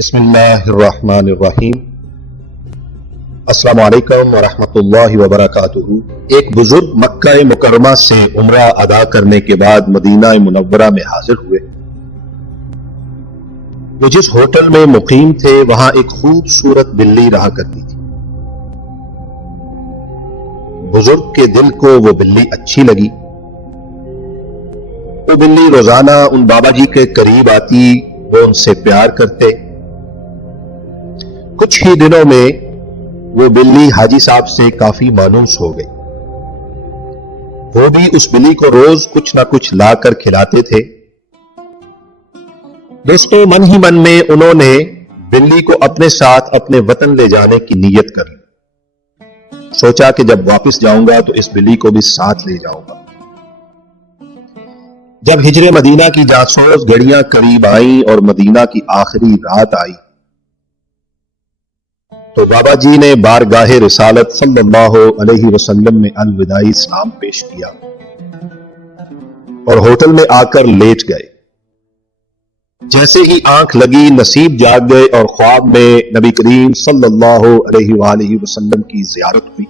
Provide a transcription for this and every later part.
بسم اللہ الرحمن الرحیم۔ السلام علیکم ورحمۃ اللہ وبرکاتہ۔ ایک بزرگ مکہ مکرمہ سے عمرہ ادا کرنے کے بعد مدینہ منورہ میں حاضر ہوئے۔ وہ جس ہوٹل میں مقیم تھے وہاں ایک خوبصورت بلی رہا کرتی تھی۔ بزرگ کے دل کو وہ بلی اچھی لگی۔ وہ بلی روزانہ ان بابا جی کے قریب آتی، وہ ان سے پیار کرتے۔ کچھ ہی دنوں میں وہ بلی حاجی صاحب سے کافی مانوس ہو گئی۔ وہ بھی اس بلی کو روز کچھ نہ کچھ لا کر کھلاتے تھے۔ دوستوں، من ہی من میں انہوں نے بلی کو اپنے ساتھ اپنے وطن لے جانے کی نیت کر لی۔ سوچا کہ جب واپس جاؤں گا تو اس بلی کو بھی ساتھ لے جاؤں گا۔ جب ہجر مدینہ کی جاسوس گھڑیاں قریب آئیں اور مدینہ کی آخری رات آئی تو بابا جی نے بارگاہ رسالت صلی اللہ علیہ وسلم میں الوداعی سلام پیش کیا اور ہوٹل میں آ کر لیٹ گئے۔ جیسے ہی آنکھ لگی نصیب جاگ گئے اور خواب میں نبی کریم صلی اللہ علیہ وآلہ وسلم کی زیارت ہوئی۔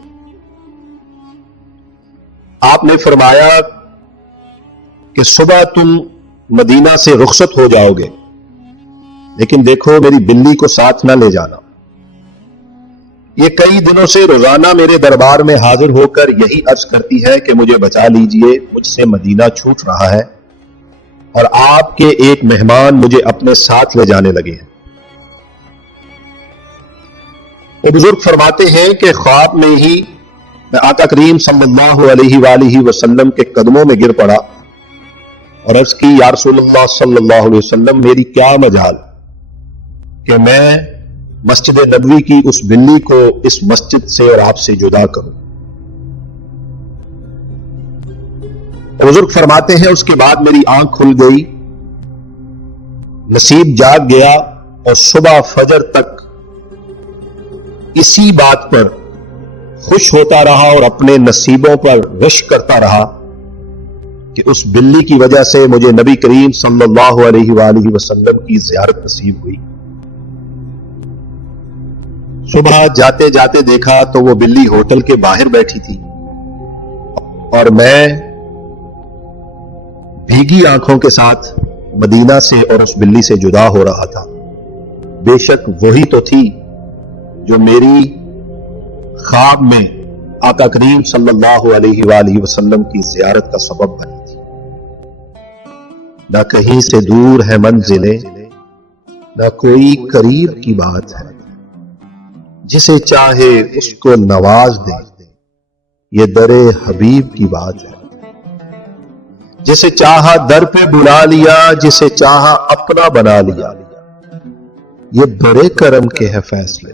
آپ نے فرمایا کہ صبح تم مدینہ سے رخصت ہو جاؤ گے، لیکن دیکھو میری بلی کو ساتھ نہ لے جانا۔ یہ کئی دنوں سے روزانہ میرے دربار میں حاضر ہو کر یہی عرض کرتی ہے کہ مجھے بچا لیجئے، مجھ سے مدینہ چھوٹ رہا ہے اور آپ کے ایک مہمان مجھے اپنے ساتھ لے جانے لگے ہیں۔ وہ بزرگ فرماتے ہیں کہ خواب میں ہی میں آقا کریم صلی اللہ علیہ وآلہ وسلم کے قدموں میں گر پڑا اور عرض کی، یا رسول اللہ صلی اللہ علیہ وسلم، میری کیا مجال کہ میں مسجد نبوی کی اس بلی کو اس مسجد سے اور آپ سے جدا کروں۔ بزرگ فرماتے ہیں اس کے بعد میری آنکھ کھل گئی، نصیب جاگ گیا اور صبح فجر تک اسی بات پر خوش ہوتا رہا اور اپنے نصیبوں پر رشک کرتا رہا کہ اس بلی کی وجہ سے مجھے نبی کریم صلی اللہ علیہ وآلہ وسلم کی زیارت نصیب ہوئی۔ صبح جاتے جاتے دیکھا تو وہ بلی ہوٹل کے باہر بیٹھی تھی اور میں بھیگی آنکھوں کے ساتھ مدینہ سے اور اس بلی سے جدا ہو رہا تھا۔ بے شک وہی تو تھی جو میری خواب میں آقا کریم صلی اللہ علیہ وآلہ وسلم کی زیارت کا سبب بنی تھی۔ نہ کہیں سے دور ہے منزلیں، نہ کوئی قریب کی بات ہے، جسے چاہے اس کو نواز دے، یہ در حبیب کی بات ہے۔ جسے چاہا در پہ بلا لیا، جسے چاہا اپنا بنا لیا، یہ بڑے کرم کے ہے فیصلے۔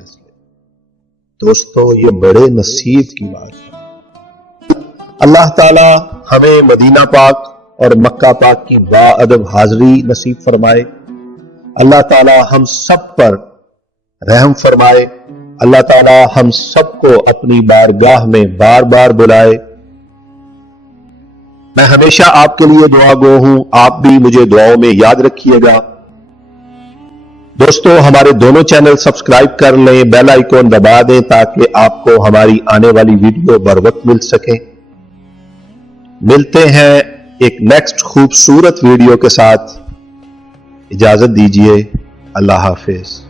دوستو، یہ بڑے نصیب کی بات ہے۔ اللہ تعالی ہمیں مدینہ پاک اور مکہ پاک کی با ادب حاضری نصیب فرمائے۔ اللہ تعالی ہم سب پر رحم فرمائے۔ اللہ تعالی ہم سب کو اپنی بارگاہ میں بار بار بلائے۔ میں ہمیشہ آپ کے لیے دعا گو ہوں، آپ بھی مجھے دعاؤں میں یاد رکھیے گا۔ دوستو، ہمارے دونوں چینل سبسکرائب کر لیں، بیل آئیکن دبا دیں تاکہ آپ کو ہماری آنے والی ویڈیو بر وقت مل سکے۔ ملتے ہیں ایک نیکسٹ خوبصورت ویڈیو کے ساتھ۔ اجازت دیجیے، اللہ حافظ۔